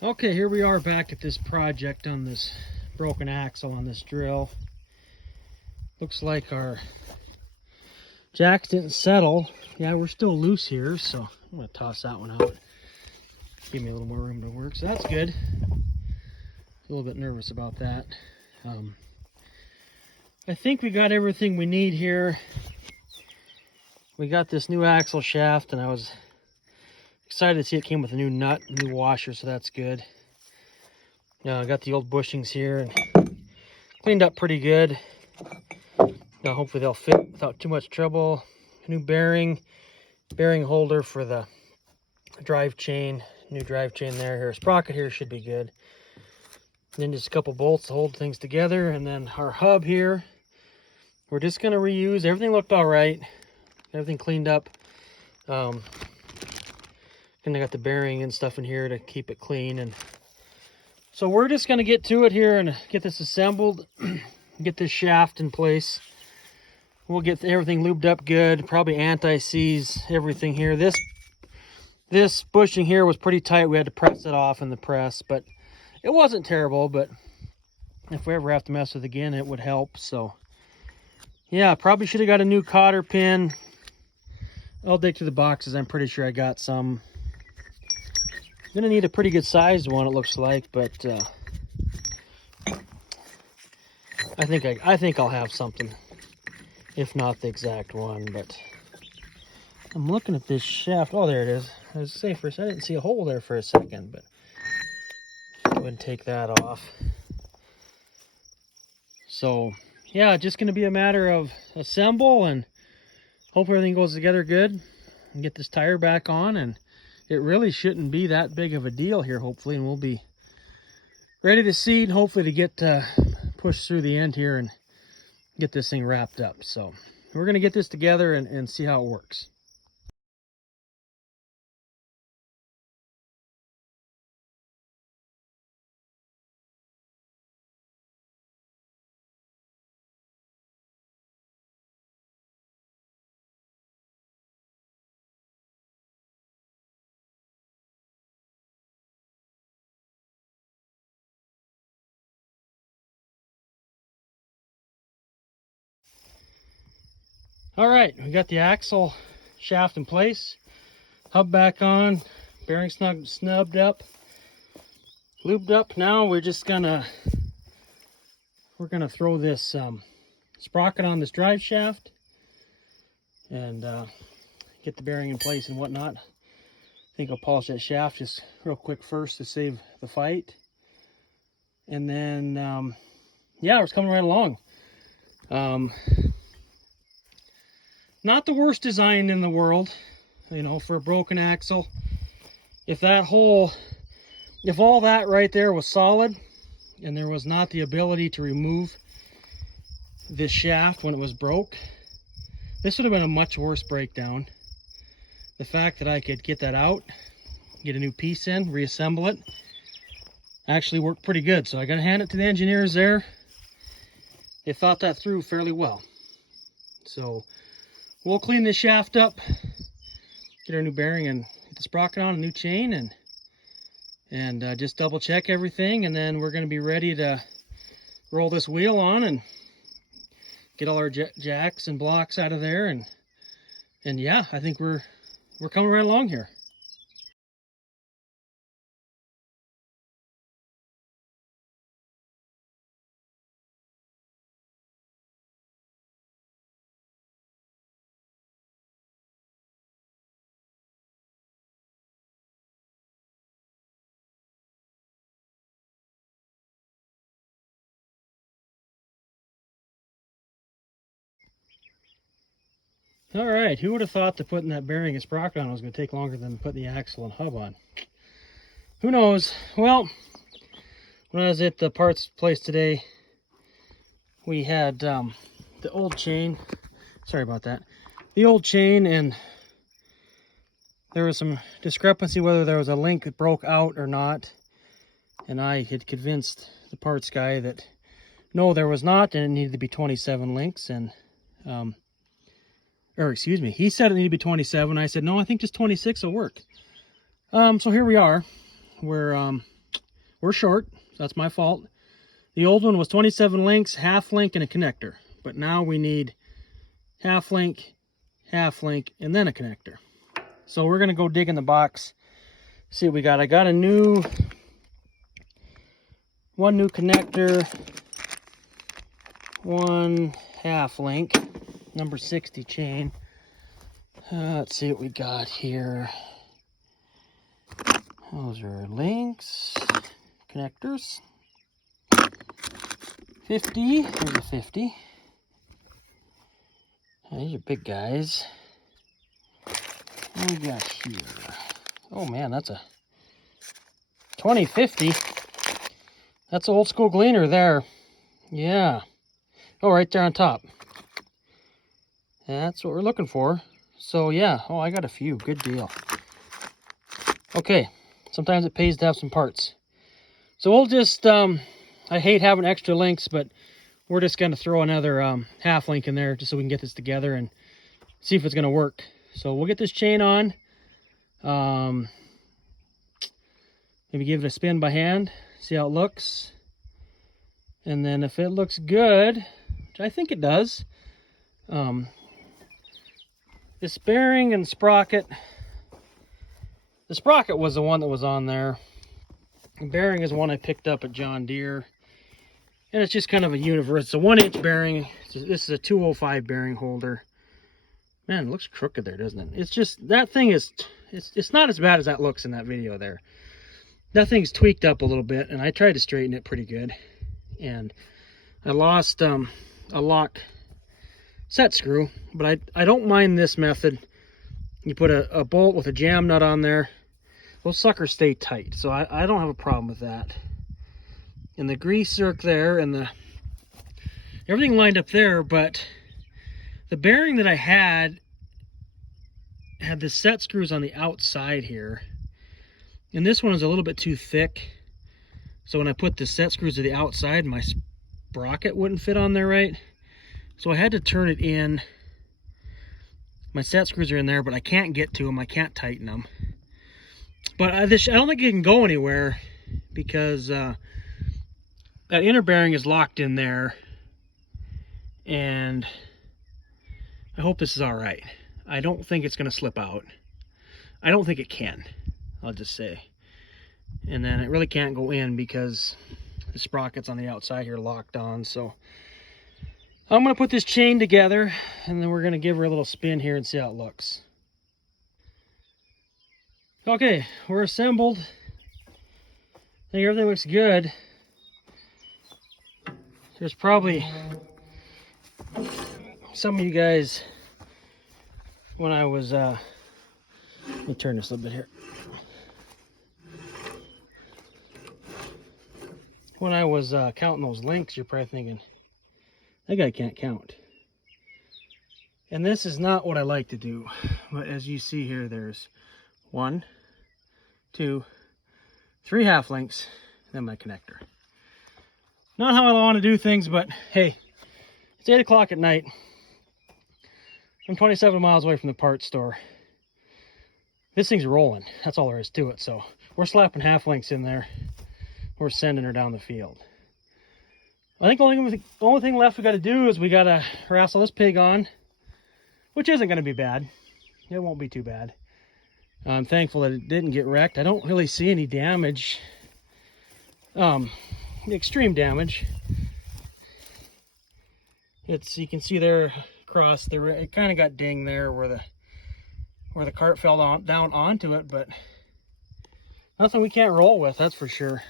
Okay, here we are back at this project on this broken axle on this drill. Looks like our jacks didn't settle. Yeah, we're still loose here, so I'm gonna toss that one out. Give me a little more room to work, so that's good. A little bit nervous about that. I think we got everything we need here. We got this new axle shaft, and I was excited to see it came with a new nut, new washer, so that's good. I got the old bushings here and cleaned up pretty good. Now hopefully they'll fit without too much trouble. New bearing holder for the drive chain, new drive chain there. Here, sprocket here should be good. And then just a couple bolts to hold things together, and then our hub here. We're just gonna reuse. Everything looked all right. Everything cleaned up. And I got the bearing and stuff in here to keep it clean. And so we're just gonna get to it here and get this assembled, get this shaft in place. We'll get everything lubed up good, probably anti-seize everything here. This bushing here was pretty tight. We had to press it off in the press, but it wasn't terrible. But if we ever have to mess with it again, it would help. So yeah, probably should have got a new cotter pin. I'll dig through the boxes. I'm pretty sure I got some. Gonna need a pretty good sized one, it looks like, but I think I'll have something, if not the exact one. But I'm looking at this shaft. Oh, there it is. I was safe for a second. I didn't see a hole there for a second, but go ahead and take that off. So yeah, just gonna be a matter of assemble and hope everything goes together good and get this tire back on, and it really shouldn't be that big of a deal here, hopefully, and we'll be ready to seed, hopefully to get push through the end here and get this thing wrapped up. So we're gonna get this together and see how it works. All right, we got the axle shaft in place, hub back on, bearing snubbed up, lubed up. Now we're gonna throw this sprocket on this drive shaft and get the bearing in place and whatnot. I think I'll polish that shaft just real quick first to save the fight, and then yeah, it's coming right along. Not the worst design in the world, you know, for a broken axle. If all that right there was solid and there was not the ability to remove this shaft when it was broke, this would have been a much worse breakdown. The fact that I could get that out, get a new piece in, reassemble it, actually worked pretty good. So I gotta hand it to the engineers there. They thought that through fairly well. So we'll clean this shaft up, get our new bearing and get the sprocket on, a new chain, and just double check everything, and then we're going to be ready to roll this wheel on and get all our jacks and blocks out of there, and yeah, I think we're coming right along here. All right, who would have thought that putting that bearing and sprocket on was going to take longer than putting the axle and hub on? Who knows? Well, when I was at the parts place today, we had the old chain. Sorry about that. The old chain, and there was some discrepancy whether there was a link that broke out or not. And I had convinced the parts guy that no, there was not, and it needed to be 27 links. And or excuse me, he said it needed to be 27. I said no, I think just 26 will work. So here we are. We're We're short, so that's my fault. The old one was 27 links, half link, and a connector. But now we need half link, and then a connector. So we're gonna go dig in the box, see what we got. I got one new connector, one half link, number 60 chain. Let's see what we got here. Those are links, connectors. 50, there's a 50. These are big guys. What do we got here? Oh man, that's a 2050. That's an old school gleaner there. Yeah. Oh, right there on top. That's what we're looking for. So yeah, oh, I got a few. Good deal. Okay, sometimes it pays to have some parts. So we'll just, I hate having extra links, but we're just going to throw another half link in there just so we can get this together and see if it's going to work. So we'll get this chain on. Maybe give it a spin by hand, see how it looks. And then if it looks good, which I think it does, this bearing and sprocket, the sprocket was the one that was on there. The bearing is one I picked up at John Deere. And it's just kind of a universe. It's a 1-inch bearing. This is a 205 bearing holder. Man, it looks crooked there, doesn't it? It's just, that thing is, it's not as bad as that looks in that video there. That thing's tweaked up a little bit, and I tried to straighten it pretty good. And I lost a lock set screw, but I don't mind this method. You put a bolt with a jam nut on there. Those suckers stay tight, so I don't have a problem with that. And the grease zerk there, and everything lined up there, but the bearing that I had the set screws on the outside here. And this one is a little bit too thick. So when I put the set screws to the outside, my sprocket wouldn't fit on there right. So I had to turn it in. My set screws are in there, but I can't get to them. I can't tighten them. But I don't think it can go anywhere because that inner bearing is locked in there. And I hope this is all right. I don't think it's going to slip out. I don't think it can, I'll just say. And then it really can't go in because the sprocket's on the outside here locked on. So I'm going to put this chain together and then we're going to give her a little spin here and see how it looks. Okay, we're assembled. I think everything looks good. There's probably some of you guys, when I was, let me turn this a little bit here. When I was counting those links, you're probably thinking, that guy can't count. And this is not what I like to do. But as you see here, there's 1, 2, 3 half links, then my connector. Not how I want to do things, but hey, it's 8 o'clock at night. I'm 27 miles away from the parts store. This thing's rolling. That's all there is to it. So we're slapping half links in there. We're sending her down the field. I think the only thing left we got to do is we got to wrestle this pig on, which isn't going to be bad. It won't be too bad. I'm thankful that it didn't get wrecked. I don't really see any damage, extreme damage. You can see there across the, it kind of got dinged there where the cart fell down onto it, but nothing we can't roll with, that's for sure.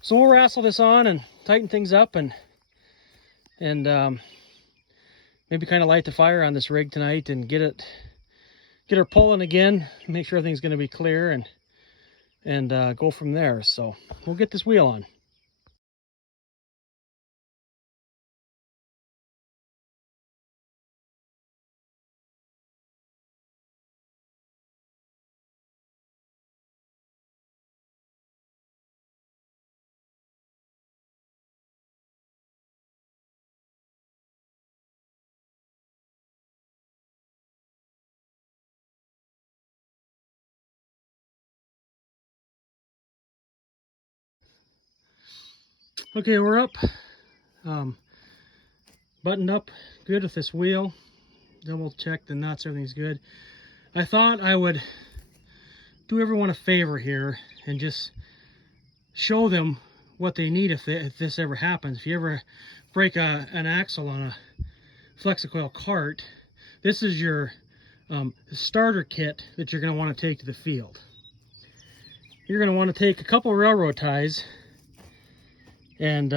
So we'll wrestle this on and tighten things up and maybe kind of light the fire on this rig tonight and get her pulling again, make sure everything's going to be clear and go from there. So we'll get this wheel on. Okay, we're up, buttoned up good with this wheel. Double check the nuts, everything's good. I thought I would do everyone a favor here and just show them what they need if this ever happens. If you ever break an axle on a Flexicoil cart, this is your starter kit that you're going to want to take to the field. You're going to want to take a couple railroad ties and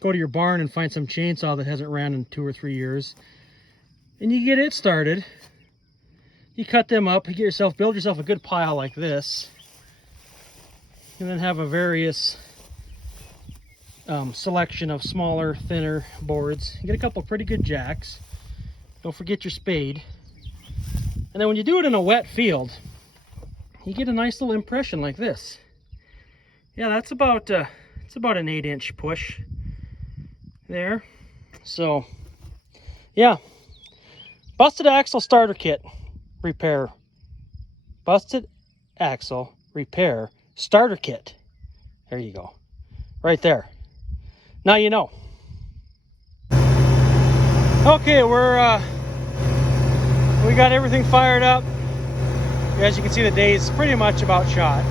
go to your barn and find some chainsaw that hasn't ran in 2 or 3 years, and you get it started. You cut them up, you build yourself a good pile like this, and then have a various selection of smaller, thinner boards. You get a couple pretty good jacks. Don't forget your spade. And then when you do it in a wet field, you get a nice little impression like this. Yeah, that's about it's about an 8-inch push there. So yeah, busted axle starter kit repair. Busted axle repair starter kit. There you go, right there. Now you know. Okay, we got everything fired up. As you can see, the day's pretty much about shot.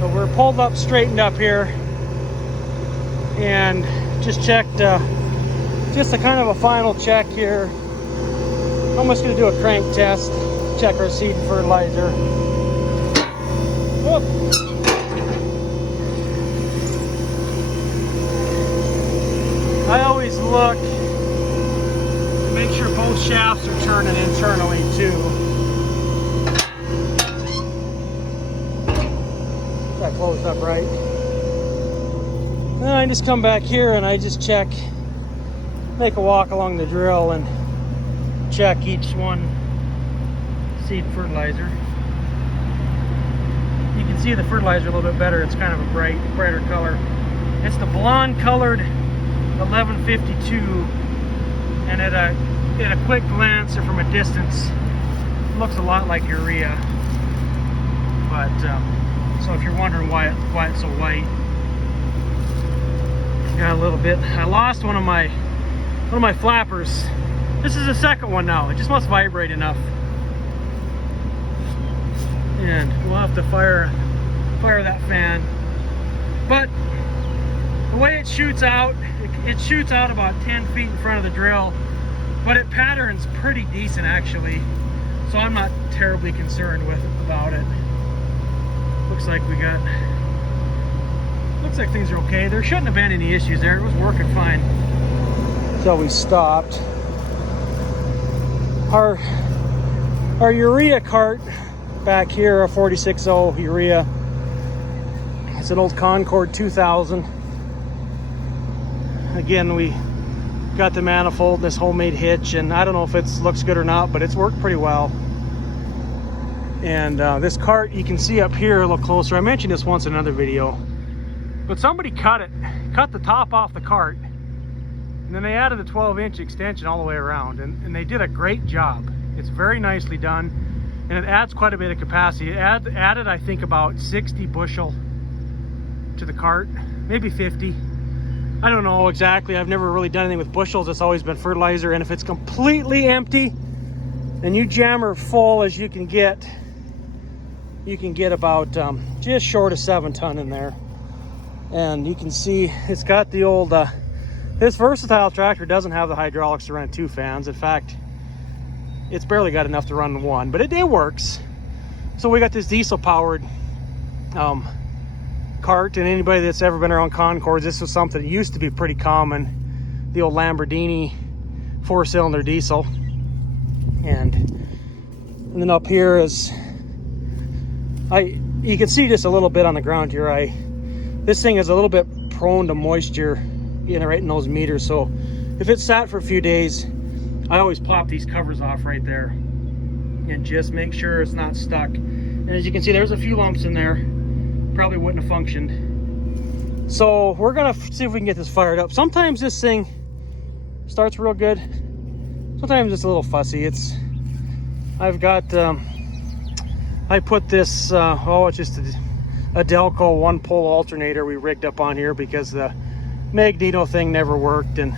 But we're pulled up, straightened up here, and just checked, just a kind of a final check here. I'm just going to do a crank test, check our seed and fertilizer. Whoop. I always look to make sure both shafts are turning internally too. That closed up right. Then I just come back here and I just check, make a walk along the drill and check each one, seed fertilizer. You can see the fertilizer a little bit better. It's kind of a brighter color. It's the blonde colored 1152, and at a quick glance or from a distance, it looks a lot like urea. But so if you're wondering why it's so white, got a little bit. I lost one of my flappers. This is the second one now. It just must vibrate enough, and we'll have to fire that fan. But the way it shoots out, it shoots out about 10 feet in front of the drill, but it patterns pretty decent actually, so I'm not terribly concerned about it. Looks like things are okay. There shouldn't have been any issues there. It was working fine. So we stopped. Our urea cart back here, a 46.0 urea. It's an old Concord 2000. Again, we got the manifold, this homemade hitch, and I don't know if it looks good or not, but it's worked pretty well. And this cart, you can see up here a little closer. I mentioned this once in another video, but somebody cut the top off the cart, and then they added a 12-inch extension all the way around, and they did a great job. It's very nicely done, and it adds quite a bit of capacity. It added, I think, about 60 bushel to the cart, maybe 50. I don't know exactly. I've never really done anything with bushels. It's always been fertilizer, and if it's completely empty and you jam her full as you can get about just short of 7 ton in there. And you can see it's got the old this versatile tractor doesn't have the hydraulics to run 2 fans. In fact, it's barely got enough to run 1, but it works. So we got this diesel powered cart, and anybody that's ever been around Concords, this was something that used to be pretty common, the old Lamborghini 4-cylinder diesel. And then up here is, you can see just a little bit on the ground here. This thing is a little bit prone to moisture, right in those meters. So if it's sat for a few days, I always pop these covers off right there and just make sure it's not stuck. And as you can see, there's a few lumps in there. Probably wouldn't have functioned. So we're gonna see if we can get this fired up. Sometimes this thing starts real good. Sometimes it's a little fussy. I've got, I put this, it's just a Delco 1-pole alternator we rigged up on here because the magneto thing never worked and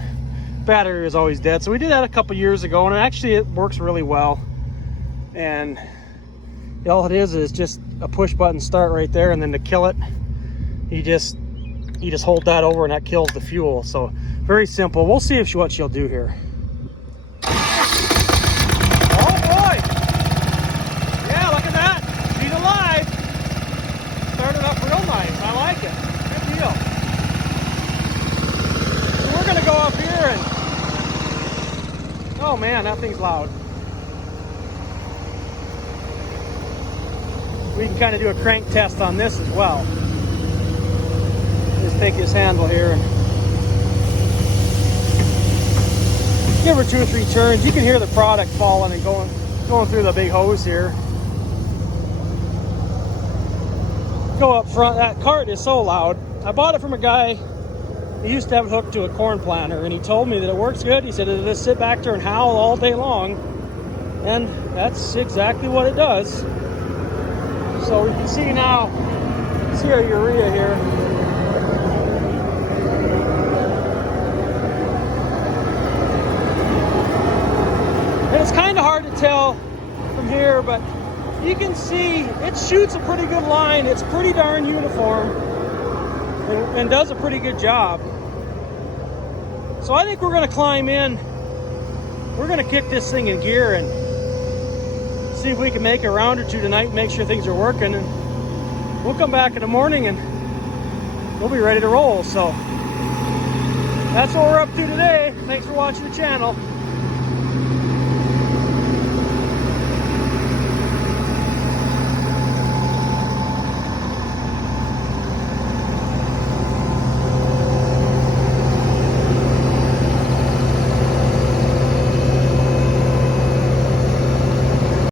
battery was always dead. So we did that a couple years ago, and actually it works really well. And all it is just a push button start right there, and then to kill it, you just hold that over and that kills the fuel. So very simple. We'll see what she'll do here. Oh boy! Yeah, look at that. She's alive. Started up real nice. I like it. Good deal. So we're gonna go up here and, oh man, that thing's loud. We can kind of do a crank test on this as well. Just take this handle here and give her 2 or 3 turns. You can hear the product falling and going through the big hose here. Go up front. That cart is so loud. I bought it from a guy. He used to have it hooked to a corn planter, and he told me that it works good. He said it'll just sit back there and howl all day long, and that's exactly what it does. So we can see now, see our urea here. And it's kind of hard to tell from here, but you can see it shoots a pretty good line. It's pretty darn uniform and does a pretty good job. So I think we're going to climb in. We're going to kick this thing in gear and see if we can make a round or two tonight and make sure things are working, and we'll come back in the morning and we'll be ready to roll. So that's what we're up to today. Thanks for watching the channel.